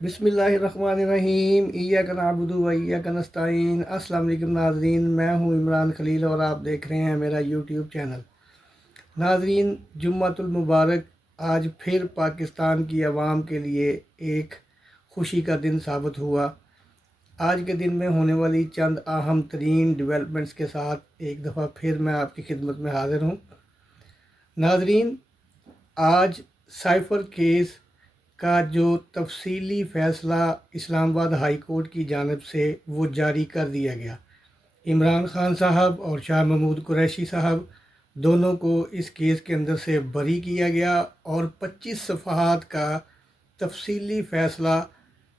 بسم اللہ الرحمن الرحیم ایاک نعبد و ایاک نستعین۔ السلام علیکم ناظرین، میں ہوں عمران خلیل اور آپ دیکھ رہے ہیں میرا یوٹیوب چینل۔ ناظرین، جمعۃ المبارک آج پھر پاکستان کی عوام کے لیے ایک خوشی کا دن ثابت ہوا۔ آج کے دن میں ہونے والی چند اہم ترین ڈیولپمنٹس کے ساتھ ایک دفعہ پھر میں آپ کی خدمت میں حاضر ہوں۔ ناظرین، آج سائفر کیس کا جو تفصیلی فیصلہ اسلام آباد ہائی کورٹ کی جانب سے وہ جاری کر دیا گیا۔ عمران خان صاحب اور شاہ محمود قریشی صاحب دونوں کو اس کیس کے اندر سے بری کیا گیا اور 25 صفحات کا تفصیلی فیصلہ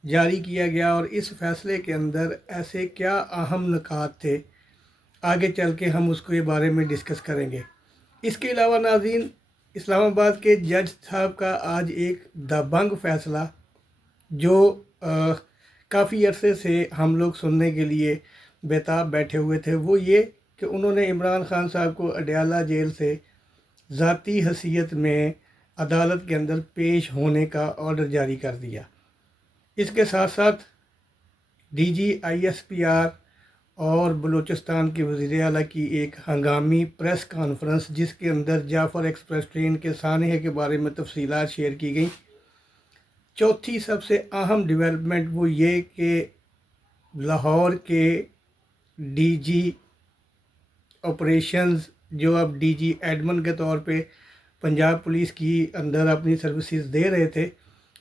جاری کیا گیا، اور اس فیصلے کے اندر ایسے کیا اہم نکات تھے، آگے چل کے ہم اس کے بارے میں ڈسکس کریں گے۔ اس کے علاوہ ناظرین، اسلام آباد کے جج صاحب کا آج ایک دبنگ فیصلہ جو کافی عرصے سے ہم لوگ سننے کے لیے بیتاب بیٹھے ہوئے تھے، وہ یہ کہ انہوں نے عمران خان صاحب کو اڈیالہ جیل سے ذاتی حیثیت میں عدالت کے اندر پیش ہونے کا آرڈر جاری کر دیا۔ اس کے ساتھ ساتھ D G I S P R اور بلوچستان کے وزیر اعلیٰ کی ایک ہنگامی پریس کانفرنس، جس کے اندر جعفر ایکسپریس ٹرین کے سانحے کے بارے میں تفصیلات شیئر کی گئیں۔ چوتھی سب سے اہم ڈیولپمنٹ وہ یہ کہ لاہور کے ڈی جی آپریشنز، جو اب ڈی جی ایڈمن کے طور پہ پنجاب پولیس کی اندر اپنی سروسز دے رہے تھے،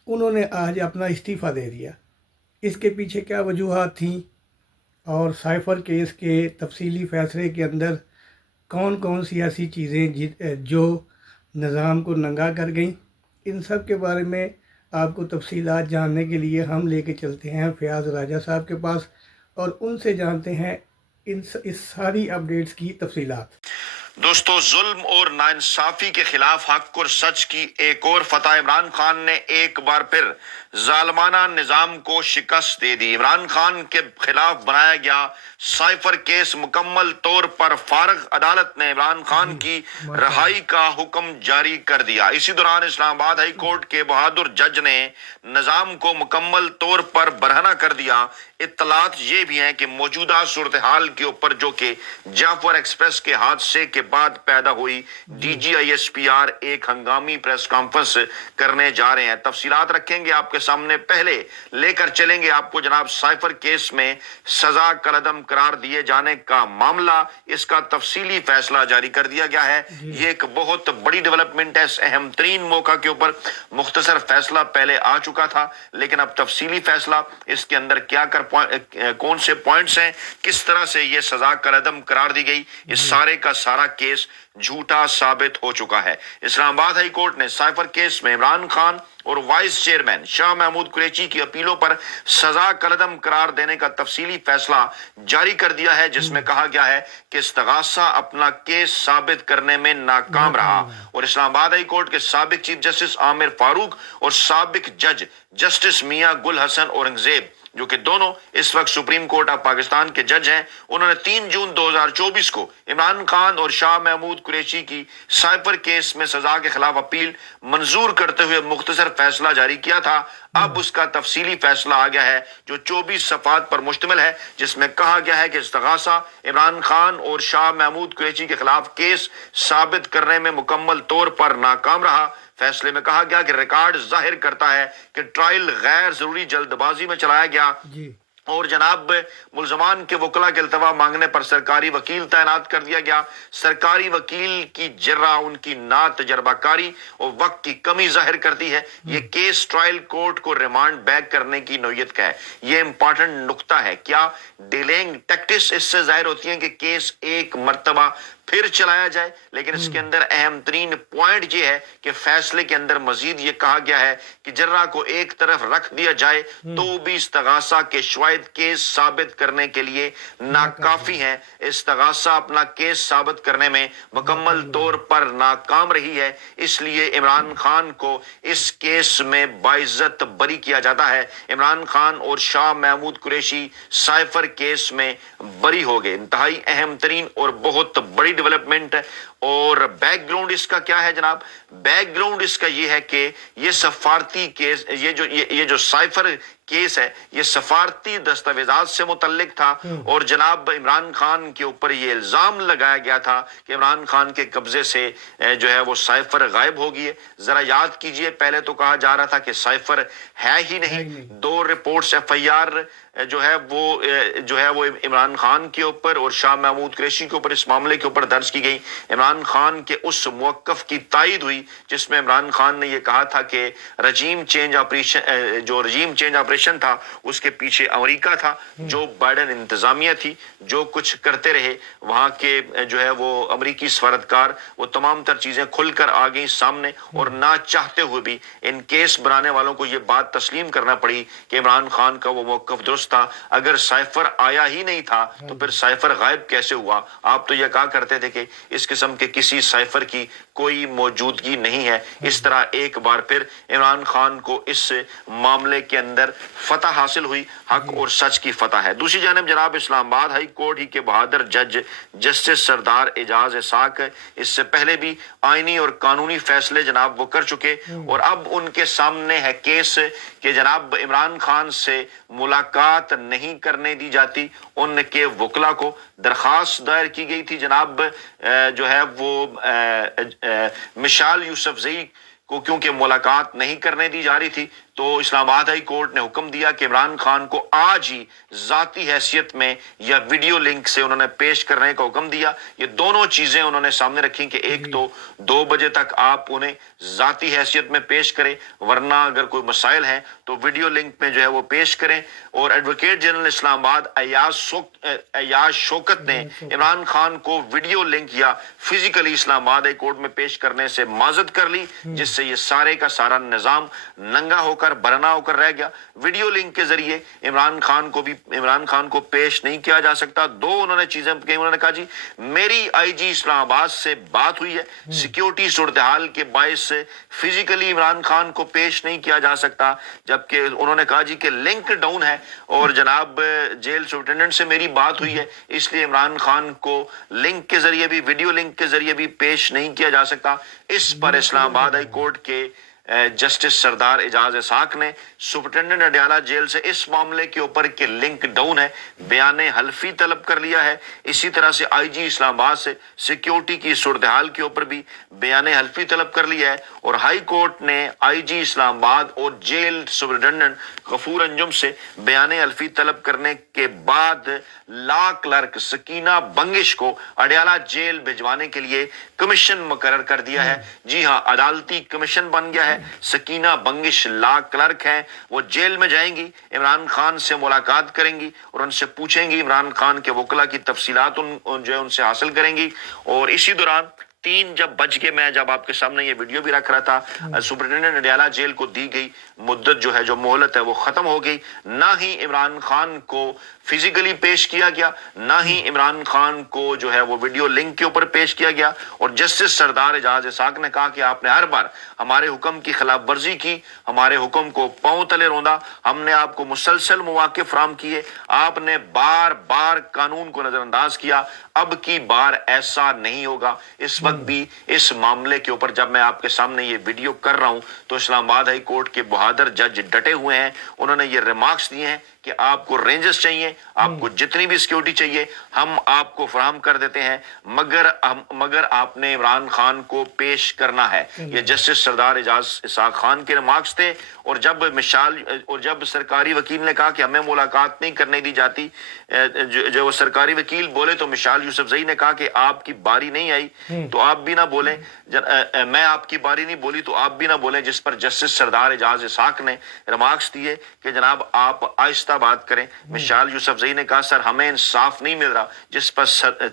انہوں نے آج اپنا استعفیٰ دے دیا۔ اس کے پیچھے کیا وجوہات تھیں، اور سائفر کیس کے تفصیلی فیصلے کے اندر کون کون سی ایسی چیزیں جو نظام کو ننگا کر گئیں، ان سب کے بارے میں آپ کو تفصیلات جاننے کے لیے ہم لے کے چلتے ہیں فیاض راجہ صاحب کے پاس، اور ان سے جانتے ہیں اس ساری اپڈیٹس کی تفصیلات۔ دوستو، ظلم اور ناانصافی کے خلاف حق اور سچ کی ایک اور فتح۔ عمران خان نے ایک بار پھر ظالمانہ نظام کو شکست دے دی۔ عمران خان کے خلاف بنایا گیا سائفر کیس مکمل طور پر فارغ۔ عدالت نے عمران خان کی رہائی کا حکم جاری کر دیا۔ اسی دوران اسلام آباد ہائی کورٹ کے بہادر جج نے نظام کو مکمل طور پر برہنہ کر دیا۔ اطلاعات یہ بھی ہیں کہ موجودہ صورتحال کے اوپر، جو کہ جعفر ایکسپریس کے حادثے کے بعد پیدا ہوئی، D G I S P R ایک ہنگامی پریس کانفرنس کرنے جا رہے ہیں۔ تفصیلات رکھیں گے آپ کے سامنے، پہلے لے کر چلیں گے آپ کو جناب سائفر کیس میں سزا کالعدم قرار دیے جانے کا معاملہ۔ اس کا تفصیلی فیصلہ جاری کر دیا گیا ہے۔ یہ ایک بہت بڑی ڈیولپمنٹ ہے۔ اس اہم ترین موقع کے اوپر مختصر فیصلہ پہلے آ چکا تھا، لیکن اب تفصیلی فیصلہ، اس کے اندر کیا کون سے پوائنٹس ہیں، کس طرح سے یہ سزا کالعدم قرار دی گئی، اس سارے کا سارا کیس جھوٹا ثابت ہو چکا ہے۔ اسلام آباد ہائی کورٹ نے سائفر کیس میں عمران خان اور وائس چیئرمین شاہ محمود قریشی کی اپیلوں پر سزا کالعدم قرار دینے کا تفصیلی فیصلہ جاری کر دیا ہے، جس میں کہا گیا ہے کہ استغاثہ اپنا کیس ثابت کرنے میں ناکام رہا، اور اسلام آباد ہائی کورٹ کے سابق چیف جسٹس عامر فاروق اور سابق جج جسٹس میاں گل حسن اورنگزیب، جو کہ دونوں اس وقت سپریم کورٹ آف پاکستان کے جج ہیں، انہوں نے 3 جون 2024 کو عمران خان اور شاہ محمود قریشی کی سائفر کیس میں سزا کے خلاف اپیل منظور کرتے ہوئے مختصر فیصلہ جاری کیا تھا۔ اب اس کا تفصیلی فیصلہ آ گیا ہے، جو 24 صفحات پر مشتمل ہے، جس میں کہا گیا ہے کہ استغاثہ عمران خان اور شاہ محمود قریشی کے خلاف کیس ثابت کرنے میں مکمل طور پر ناکام رہا۔ فیصلے میں کہا گیا کہ ریکارڈ ظاہر کرتا ہے کہ ٹرائل غیر ضروری جلد بازی میں چلایا گیا، اور جناب ملزمان کے وکلا کے التوا مانگنے پر سرکاری وکیل تعینات کر دیا گیا۔ سرکاری وکیل کی جرہ ان کی نا تجربہ کاری اور وقت کی کمی ظاہر کرتی ہے۔ یہ کیس ٹرائل کورٹ کو ریمانڈ بیک کرنے کی نوعیت کا ہے۔ یہ امپارٹنٹ نقطہ ہے۔ کیا ڈیلینگ ٹیکٹس اس سے ظاہر ہوتی ہیں کہ کیس ایک مرتبہ پھر چلایا جائے، لیکن اس کے اندر اہم ترین پوائنٹ یہ ہے کہ فیصلے کے اندر مزید یہ کہا گیا ہے کہ جرہ کو ایک طرف رکھ دیا جائے تو بھی استغاثہ کے شواہد کیس ثابت کرنے کے لیے ناکافی ہیں۔ استغاثہ اپنا کیس ثابت کرنے میں مکمل طور پر ناکام رہی ہے، اس لیے عمران خان کو اس کیس میں باعزت بری کیا جاتا ہے۔ عمران خان اور شاہ محمود قریشی سائفر کیس میں بری ہو گئے۔ انتہائی اہم ترین اور بہت بڑی ڈیولپمنٹ اور بیک گراؤنڈ اس کا کیا ہے جناب؟ بیک گراؤنڈ اس کا یہ ہے کہ یہ سفارتی کیس، یہ جو سائفر کیس ہے، یہ سفارتی دستاویزات سے متعلق تھا، اور جناب عمران خان کے اوپر یہ الزام لگایا گیا تھا کہ عمران خان کے قبضے سے جو ہے وہ سائفر غائب ہو گئی ہے۔ ذرا یاد کیجئے، پہلے تو کہا جا رہا تھا کہ سائفر ہے ہی نہیں، دو رپورٹس ایف آئی آر جو ہے وہ عمران خان کے اوپر اور شاہ محمود قریشی کے اوپر اس معاملے کے اوپر درج کی گئی۔ عمران خان کے اس موقف کی تائید ہوئی جس میں عمران خان نے یہ کہا تھا کہ رجیم چینج آپریشن تھا اس کے پیچھے امریکہ تھا، جو بائیڈن انتظامیہ تھی، جو کچھ کرتے رہے وہاں کے جو ہے وہ امریکی سفارتکار، وہ تمام تر چیزیں کھل کر آ گئی سامنے، اور نہ چاہتے ہوئے بھی ان کیس بنانے والوں کو یہ بات تسلیم کرنا پڑی کہ عمران خان کا وہ موقف درست تھا۔ اگر سائفر آیا ہی نہیں تھا تو پھر سائفر غائب کیسے ہوا؟ آپ تو یہ کہا کرتے تھے کہ اس قسم کے کسی سائفر کی کوئی موجودگی نہیں ہے۔ اس طرح ایک بار پھر عمران خان کو اس معاملے کے اندر فتح حاصل ہوئی، حق اور سچ کی فتح ہے۔ دوسری جانب جناب اسلام آباد ہائی کورٹ ہی کے بہادر جج جسٹس سردار اعجاز اسحاق اس سے پہلے بھی آئینی اور قانونی فیصلے جناب وہ کر چکے، اور اب ان کے سامنے ہے کیس کہ جناب عمران خان سے ملاقات نہیں کرنے دی جاتی۔ ان کے وکلا کو درخواست دائر کی گئی تھی جناب جو ہے وہ مشال یوسفزئی کو، کیونکہ ملاقات نہیں کرنے دی جا رہی تھی، تو اسلام آباد ہائی کورٹ نے حکم دیا کہ عمران خان کو آج ہی ذاتی حیثیت میں یا ویڈیو لنک سے انہوں نے پیش کرنے کا حکم دیا۔ یہ دونوں چیزیں انہوں نے سامنے رکھی کہ ایک تو 2 بجے تک آپ انہیں ذاتی حیثیت میں پیش کریں، ورنہ اگر کوئی مسائل ہیں تو ویڈیو لنک میں جو ہے وہ پیش کریں۔ اور ایڈوکیٹ جنرل اسلام آباد ایاز شوکت نے عمران خان کو ویڈیو لنک یا فزیکلی اسلام آباد ہائی کورٹ میں پیش کرنے سے معذرت کر لی، جس سے یہ سارے کا سارا نظام ننگا ہو کر برہنہ ہو کر رہ گیا۔ ویڈیو لنک کے ذریعے عمران خان کو پیش نہیں کیا جا سکتا۔ دو انہوں نے چیزیں کہی، انہوں نے کہا جی میری آئی جی اسلام آباد سے بات ہوئی ہے، سیکیورٹی صورتحال کے باعث سے فزیکلی عمران خان کو پیش نہیں کیا جا سکتا، جبکہ انہوں نے کہا جی کہ لنک ڈاؤن ہے اور جناب جیل سپرنٹینڈنٹ سے میری بات ہوئی ہے، اس لیے عمران خان کو لنک کے ذریعے بھی، ویڈیو لنک کے ذریعے بھی پیش نہیں کیا جا سکتا۔ اس پر اسلام آباد ہائی کورٹ کے جسٹس سردار اعجاز اسحاق نے سپرنٹینڈنٹ اڈیالہ جیل سے اس معاملے کے اوپر کہ لنک ڈاؤن ہے بیان حلفی طلب کر لیا ہے۔ اسی طرح سے آئی جی اسلام آباد سے سیکیورٹی کی صورتحال کے اوپر بھی بیان حلفی طلب کر لیا ہے، اور ہائی کورٹ نے آئی جی اسلام آباد اور جیل سپرنٹینڈنٹ غفور انجم سے بیان حلفی طلب کرنے کے بعد لا کلرک سکینہ بنگش کو اڈیالہ جیل بھجوانے کے لیے کمیشن مقرر کر دیا ہے۔ جی ہاں، عدالتی کمیشن بن گیا ہے۔ سکینہ بنگش لا کلرک ہیں، وہ جیل میں جائیں گی، عمران خان سے ملاقات کریں گی اور ان سے پوچھیں گی، عمران خان کے وکلا کی تفصیلات جو ہے ان سے حاصل کریں گی۔ اور اسی دوران 3 جب بج کے، میں جب آپ کے سامنے یہ ویڈیو بھی رکھ رہا تھا، سپرنٹینڈنٹ اڈیالہ جیل کو دی گئی مدت جو ہے، جو مہلت ہے، وہ ختم ہو گئی۔ نہ ہی عمران خان کو فزیکلی پیش کیا گیا، نہ ہی عمران خان کو جو ہے وہ ویڈیو لنک کے اوپر پیش کیا گیا۔ اور جسٹس سردار اعجاز اسحاق نے کہا کہ آپ نے ہر بار ہمارے حکم کی خلاف ورزی کی، ہمارے حکم کو پاؤں تلے روندا، ہم نے آپ کو مسلسل مواقع فراہم کیے، آپ نے بار بار قانون کو نظر انداز کیا، اب کی بار ایسا نہیں ہوگا۔ اس وقت بھی اس معاملے کے اوپر جب میں آپ کے سامنے یہ ویڈیو کر رہا ہوں تو اسلام آباد ہائی کورٹ کے بہادر جج ڈٹے ہوئے ہیں، انہوں نے یہ ریمارکس دیے ہیں کہ آپ کو رینجز چاہیے، آپ کو جتنی بھی سیکیورٹی چاہیے ہم آپ کو فراہم کر دیتے ہیں، مگر آپ نے عمران خان کو پیش کرنا ہے۔ یہ جسٹس سردار اعجاز اسحاق خان کے ریمارکس تھے۔ اور جب سرکاری وکیل نے کہا کہ ہمیں ملاقات نہیں کرنے دی جاتی، جو وہ سرکاری وکیل بولے تو مشال یوسفزئی نے کہا کہ آپ کی باری نہیں آئی تو آپ بھی نہ بولیں، میں آپ کی باری نہیں بولی تو آپ بھی نہ بولیں، جس پر جسٹس سردار اعجاز اسحاق نے ریمارکس دیے کہ جناب آپ آہستہ بات کریں۔ مشال یوسفزئی نے کہا سر ہمیں انصاف نہیں مل رہا، جس پر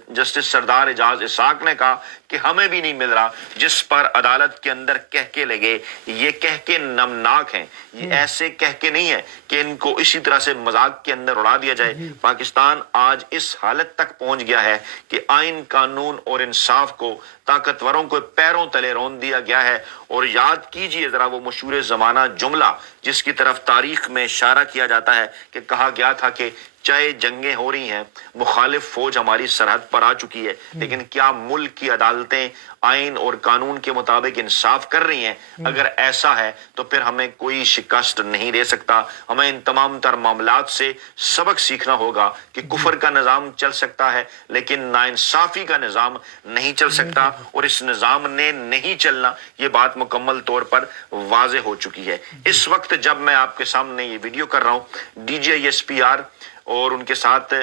جسٹس سردار اعجاز اسحاق نے کہا کہ ہمیں بھی نہیں مل رہا، جس پر عدالت کے اندر کہکے لگے۔ یہ کہکے نمناک ہیں، یہ ایسے کہکے نہیں ہیں کہ ان کو اسی طرح سے مذاق کے اندر اڑا دیا جائے۔ پاکستان آج اس حالت تک پہنچ گیا ہے کہ آئین، قانون اور انصاف کو طاقتوروں کو پیروں تلے رون دیا گیا ہے، اور یاد کیجئے ذرا وہ مشہور زمانہ جملہ جس کی طرف تاریخ میں اشارہ کیا جاتا ہے کہ کہا گیا تھا کہ چاہے جنگیں ہو رہی ہیں، مخالف فوج ہماری سرحد پر آ چکی ہے، لیکن کیا ملک کی عدالتیں آئین اور قانون کے مطابق انصاف کر رہی ہیں؟ اگر ایسا ہے تو پھر ہمیں کوئی شکست نہیں دے سکتا۔ ہمیں ان تمام تر معاملات سے سبق سیکھنا ہوگا کہ کفر کا نظام چل سکتا ہے لیکن ناانصافی کا نظام نہیں چل سکتا، اور اس نظام نے نہیں چلنا، یہ بات مکمل طور پر واضح ہو چکی ہے۔ اس وقت جب میں آپ کے سامنے یہ ویڈیو کر رہا ہوں، D G S P R اور ان کے ساتھ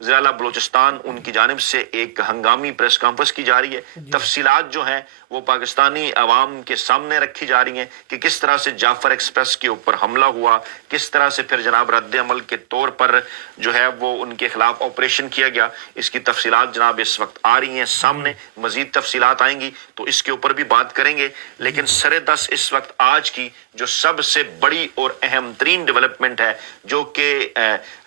ضلع بلوچستان ان کی جانب سے ایک ہنگامی پریس کانفرنس کی جا رہی ہے۔ تفصیلات جو ہیں وہ پاکستانی عوام کے سامنے رکھی جا رہی ہیں کہ کس طرح سے جعفر ایکسپریس کے اوپر حملہ ہوا، کس طرح سے پھر جناب رد عمل کے طور پر جو ہے وہ ان کے خلاف آپریشن کیا گیا۔ اس کی تفصیلات جناب اس وقت آ رہی ہیں سامنے، مزید تفصیلات آئیں گی تو اس کے اوپر بھی بات کریں گے، لیکن سر دست اس وقت آج کی جو سب سے بڑی اور اہم ترین ڈیولپمنٹ ہے، جو کہ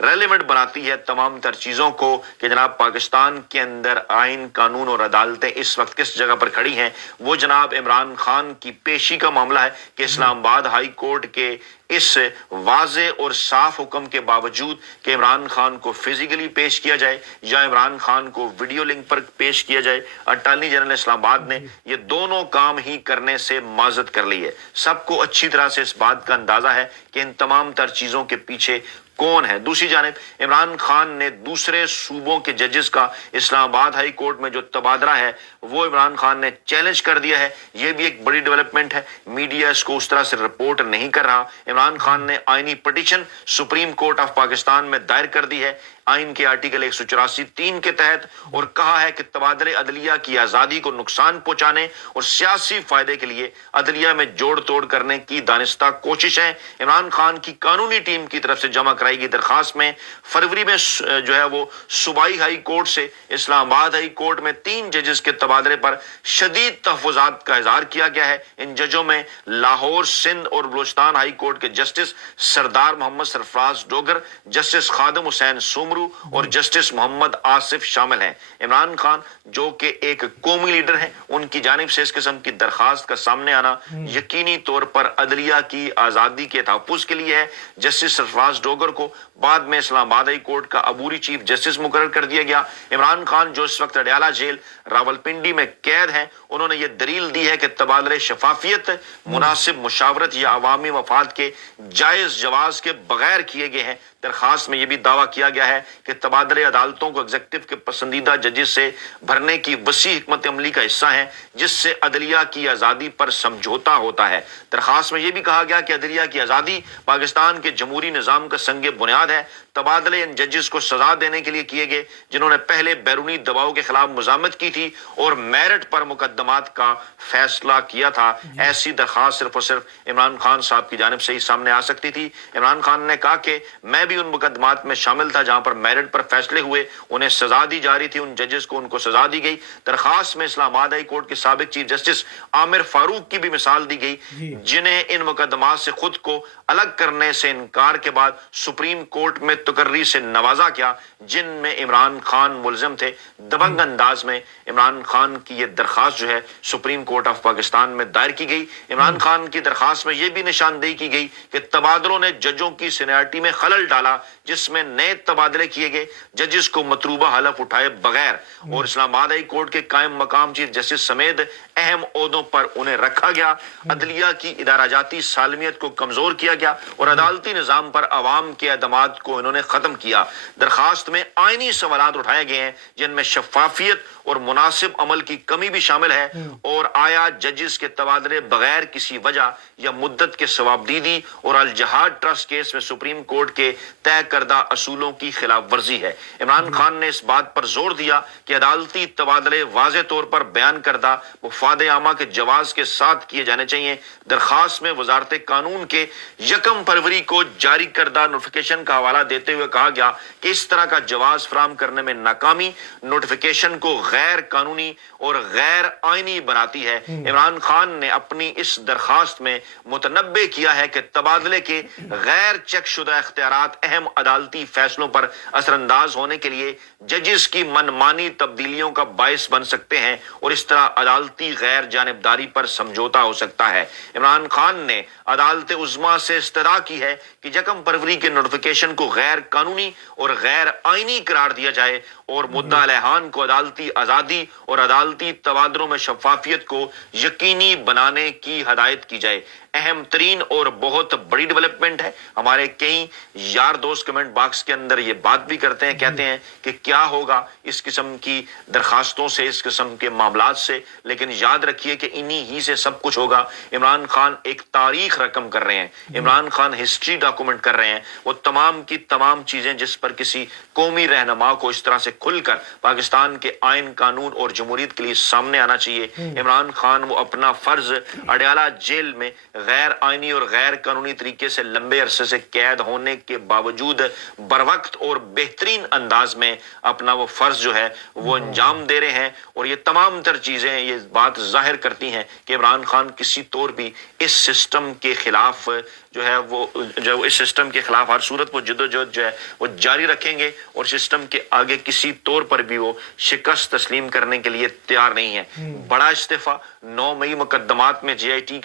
ریلیونٹ بناتی ہے تمام تر چیزوں کو کہ جناب پاکستان کے اندر آئین، قانون اور عدالتیں اس وقت کس جگہ پر کھڑی ہیں، وہ جناب عمران خان کی پیشی کا معاملہ ہے کہ اسلام آباد ہائی کورٹ کے اس واضح اور صاف حکم کے باوجود کہ عمران خان کو فزیکلی پیش کیا جائے یا عمران خان کو ویڈیو لنک پر پیش کیا جائے، اٹارنی جنرل اسلام آباد نے یہ دونوں کام ہی کرنے سے معذرت کر لی ہے۔ سب کو اچھی طرح سے اس بات کا اندازہ ہے کہ ان تمام تر چیزوں کے پیچھے کون ہے۔ دوسری جانب عمران خان نے دوسرے صوبوں کے ججز کا اسلام آباد ہائی کورٹ میں جو تبادلہ ہے وہ عمران خان نے چیلنج کر دیا ہے۔ یہ بھی ایک بڑی ڈیولپمنٹ ہے، میڈیا اس کو اس طرح سے رپورٹ نہیں کر رہا۔ عمران خان نے آئینی petition supreme court of Pakistan میں دائر کر دی ہے آئین کے آرٹیکل 184(3) کے تحت، اور کہا ہے کہ تبادلے عدلیہ کی آزادی کو نقصان پہنچانے اور سیاسی فائدے کے لیے عدلیہ میں جوڑ توڑ کرنے کی دانستہ کوشش ہے۔ عمران خان کی قانونی ٹیم کی طرف سے جمع کرائی گئی درخواست میں فروری میں جو ہے وہ صوبائی ہائی کورٹ سے اسلام آباد ہائی کورٹ میں 3 ججز کے تبادلے پر شدید تحفظات کا اظہار کیا گیا ہے۔ ان ججوں میں لاہور، سندھ اور بلوچستان ہائی کورٹ کے جسٹس سردار محمد سرفراز ڈوگر، جسٹس خادم حسین سومرو اور جسٹس محمد آصف شامل ہیں۔ عمران خان جو کہ ایک قومی لیڈر ہیں، ان کی جانب سے اس قسم کی درخواست کا سامنے آنا یقینی طور پر عدلیہ کی آزادی کے تحفظ کے لیے ہے۔ جسٹس سرفراز ڈوگر کو بعد میں اسلام آباد ہائی کورٹ کا عبوری چیف جسٹس مقرر کر دیا گیا۔ عمران خان جو اس وقت اڈیالہ جیل راولپنڈی میں قید ہیں، انہوں نے یہ دلیل دی ہے کہ تبادلے شفافیت، مناسب مشاورت یا عوامی مفاد کے جائز جواز کے بغیر کیے گئے ہیں۔ درخواست میں یہ بھی دعویٰ کیا گیا ہے کہ تبادلے عدالتوں کو ایگزیکٹو کے پسندیدہ ججز سے بھرنے کی وسیع حکمت عملی کا حصہ ہیں، جس سے عدلیہ کی آزادی پر سمجھوتا ہوتا ہے۔ درخواست میں یہ بھی کہا گیا کہ عدلیہ کی آزادی پاکستان کے جمہوری نظام کا سنگ بنیاد ہے۔ تبادلے ان ججز کو سزا دینے کے لیے کیے گئے جنہوں نے پہلے بیرونی دباؤ کے خلاف مزاحمت کی تھی اور میرٹ پر مقدمات کا فیصلہ کیا تھا۔ ایسی درخواست صرف اور صرف عمران خان صاحب کی جانب سے ہی سامنے آ سکتی تھی۔ عمران خان نے کہا کہ میں بھی ان مقدمات میں شامل تھا جہاں پر میرٹ پر فیصلے ہوئے، انہیں سزا دی جا رہی تھی، ان ججز کو ان کو سزا دی گئی۔ درخواست میں اسلام آباد ہائی کورٹ کے سابق چیف جسٹس عامر فاروق کی بھی مثال دی گئی، جنہیں ان مقدمات سے خود کو الگ کرنے سے انکار کے بعد سپریم کورٹ میں تقرری سے نوازا گیا، جن میں عمران خان ملزم تھے۔ دبنگ انداز میں عمران خان کی یہ درخواست جو ہے سپریم کورٹ آف پاکستان میں دائر کی گئی۔ عمران خان کی درخواست میں یہ بھی نشاندہی کی گئی کہ تبادلوں نے ججوں کی سینیارٹی میں خلل ڈالا، جس میں نئے تبادلے کیے گئے ججز کو مطلوبہ حلف اٹھائے بغیر، اور اسلام آباد ہائی کورٹ کے قائم مقام چیف جسٹس سمیت اہم عہدوں پر انہیں رکھا گیا۔ عدلیہ کی ادارہ جاتی سالمیت کو کمزور کیا گیا اور عدالتی نظام پر عوام کے اعتماد کو انہوں نے ختم کیا۔ درخواست میں آئینی سوالات اٹھائے گئے ہیں جن میں شفافیت اور مناسب عمل کی کمی بھی شامل ہے، اور آیا ججز کے تبادلے بغیر کسی وجہ یا مدت کے ثوابدیدی اور الجہاد ٹرسٹ کیس میں سپریم کورٹ کے طے کردہ اصولوں کی خلاف ورزی ہے۔ عمران خان نے اس بات پر زور دیا کہ عدالتی تبادلے واضح طور پر بیان کردہ مفاد عامہ کے جواز کے ساتھ کیے جانے چاہیے۔ درخواست میں وزارت قانون کے 1 فروری کو جاری کردہ نوٹیفیکیشن کا حوالہ دیتے ہوئے کہا گیا کہ اس طرح کا جواز فراہم کرنے میں ناکامی نوٹیفیکیشن کو غیر قانونی اور غیر آئینی بناتی ہے۔ عمران خان نے اپنی اس درخواست میں متنبع کیا ہے کہ تبادلے کے غیر چیک شدہ اختیارات اہم عدالتی فیصلوں پر اثر انداز ہونے کے لیے ججز کی منمانی تبدیلیوں کا باعث بن سکتے ہیں اور اس طرح عدالتی غیر جانبداری پر سمجھوتا ہو سکتا ہے۔ عمران خان نے عدالت عظمیٰ سے استدعا کی ہے کہ 1 فروری کے نوٹیفیکیشن کو غیر قانونی اور غیر آئینی قرار دیا جائے اور مدعا علیحان کو عدالتی آزادی اور عدالتی تبادلوں میں شفافیت کو یقینی بنانے کی ہدایت کی جائے۔ اہم ترین اور بہت بڑی ڈیولپمنٹ ہے۔ ہمارے کئی یار دوست کمنٹ باکس کے اندر یہ بات بھی کرتے ہیں، کہتے ہیں کہ کیا ہوگا اس قسم کی درخواستوں سے، اس قسم کے معاملات سے، لیکن یاد رکھیے کہ انہی ہی سے سب کچھ ہوگا۔ عمران خان ایک تاریخ رقم کر رہے ہیں، عمران خان ہسٹری ڈاکومنٹ کر رہے ہیں۔ وہ تمام کی تمام چیزیں جس پر کسی قومی رہنما کو اس طرح سے کھل کر پاکستان کے آئین، قانون اور جمہوریت کے لیے سامنے آنا چاہیے۔ عمران خان وہ اپنا فرض اڈیالہ جیل میں غیر آئینی اور غیر قانونی طریقے سے لمبے عرصے سے قید ہونے کے باوجود بروقت اور بہترین انداز میں اپنا وہ فرض جو ہے وہ انجام دے رہے ہیں، اور یہ تمام تر چیزیں یہ بات ظاہر کرتی ہیں کہ عمران خان کسی طور بھی اس سسٹم کے خلاف جو ہے وہ اس سسٹم کے خلاف ہر صورت وہ جدوجہد جو ہے وہ جاری رکھیں گے، اور سسٹم کے آگے کسی طور پر بھی وہ شکست تسلیم کرنے کے لیے تیار نہیں ہے۔ بڑا استعفیٰ 9 مئی مقدمات میں جے آئی ٹی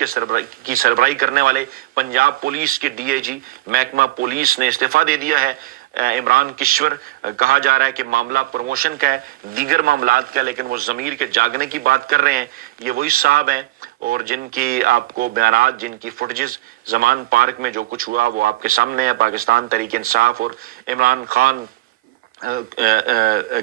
کی سربراہی کرنے والے پنجاب پولیس کے ڈی آئی جی محکمہ پولیس نے استعفیٰ دے دیا ہے۔ عمران کشور کہا جا رہا ہے کہ معاملہ پروموشن کا ہے، دیگر معاملات کا ہے، لیکن وہ ضمیر کے جاگنے کی بات کر رہے ہیں۔ یہ وہی صاحب ہیں اور جن کی آپ کو بیانات، جن کی فوٹیجز زمان پارک میں جو کچھ ہوا وہ آپ کے سامنے ہے۔ پاکستان تحریک انصاف اور عمران خان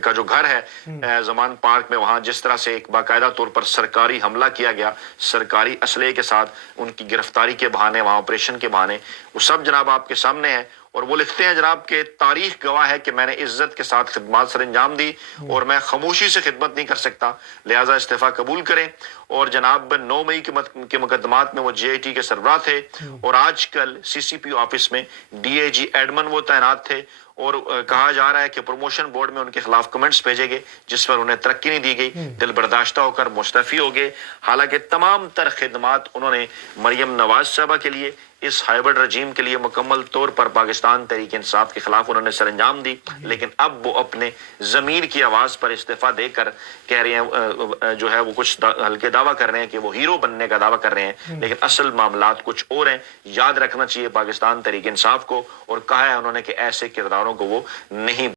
کا جو گھر ہے زمان پارک میں، وہاں جس طرح سے ایک باقاعدہ طور پر سرکاری حملہ کیا گیا، سرکاری اسلحے کے ساتھ ان کی گرفتاری کے بہانے، وہاں آپریشن کے بہانے، وہ سب جناب آپ کے سامنے ہے۔ اور وہ لکھتے ہیں جناب کہ تاریخ گواہ ہے کہ میں نے عزت کے ساتھ خدمات سر انجام دی اور میں خاموشی سے خدمت نہیں کر سکتا، لہٰذا استعفیٰ قبول کریں۔ اور جناب 9 مئی کے مقدمات میں وہ جے آئی ٹی کے سربراہ تھے، اور آج کل سی سی پی آفس میں ڈی آئی جی ایڈمن وہ تعینات تھے، اور کہا جا رہا ہے کہ پروموشن بورڈ میں ان کے خلاف کمنٹس بھیجے گئے جس پر انہیں ترقی نہیں دی گئی، دل برداشتہ ہو کر مستعفی ہو گئے۔ حالانکہ تمام تر خدمات انہوں نے مریم نواز صاحبہ کے لیے، اس ہائبرڈ رجیم کے لیے مکمل طور پر پاکستان تحریک انصاف کے خلاف انہوں نے سر انجام دی، لیکن اب وہ اپنے ضمیر کی آواز پر استعفیٰ دے کر کہہ رہے ہیں جو ہے وہ کچھ ہلکے دعویٰ کر رہے ہیں کہ وہ ہیرو بننے کا دعویٰ کر رہے ہیں، لیکن اصل معاملات کچھ اور ہیں۔ یاد رکھنا چاہیے پاکستان تحریک انصاف کو، اور کہا ہے انہوں نے کہ ایسے کرداروں کو وہ نہیں